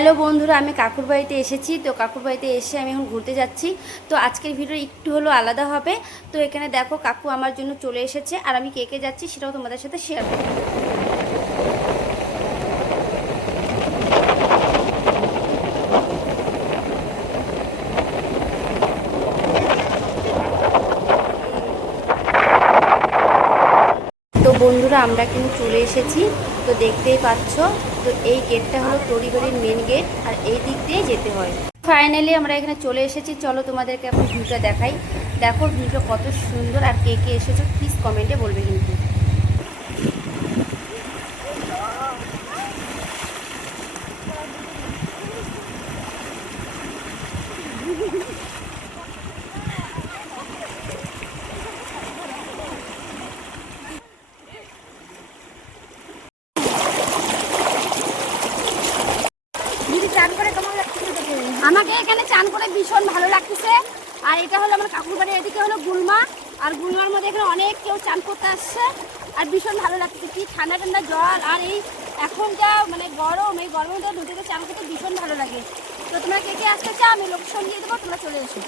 Hello বন্ধুরা, আমি কাকুর বাড়িতে এসেছি। তো কাকুর বাড়িতে এসে আমি এখন ঘুরতে যাচ্ছি। তো আজকের ভিডিও একটু হলো আলাদা হবে। তো এখানে দেখো কাকু আমার জন্য চলে এসেছে, আর আমি কে কে যাচ্ছি সেটাও তোমাদের সাথে শেয়ার করব। তো বন্ধুরা, আমরা কিন্তু চলে এসেছি। তো দেখতেই পাচ্ছ, তো এই গেটটা হলো টরিবাড়ির মেন গেট, আর এই দিক দিয়ে যেতে হয়। ফাইনালি আমরা এখানে চলে এসেছি। চলো তোমাদেরকে এখন ভিউটা দেখাই। দেখো ভিউটা কত সুন্দর, আর কে কে এসেছো প্লিজ কমেন্টে বলবে কিন্তু। আমাকে এখানে চান করে ভীষণ ভালো লাগতেছে। আর এটা হলো আমার কাকুর বাড়ি, এদিকে হলো গুলমা। আর গুলমার মধ্যে এখানে অনেক কেউ চান করতে আসছে, আর ভীষণ ভালো লাগতেছে। কি ঠান্ডা ঠান্ডা জল, আর এই এখন যা মানে গরম, এই গরমের মধ্যে নদীতে চান করতে ভীষণ ভালো লাগে। তো তোমরা কে কে আসতে চাও আমি লোকেশন দিয়ে দেবো, তোমরা চলে এসো।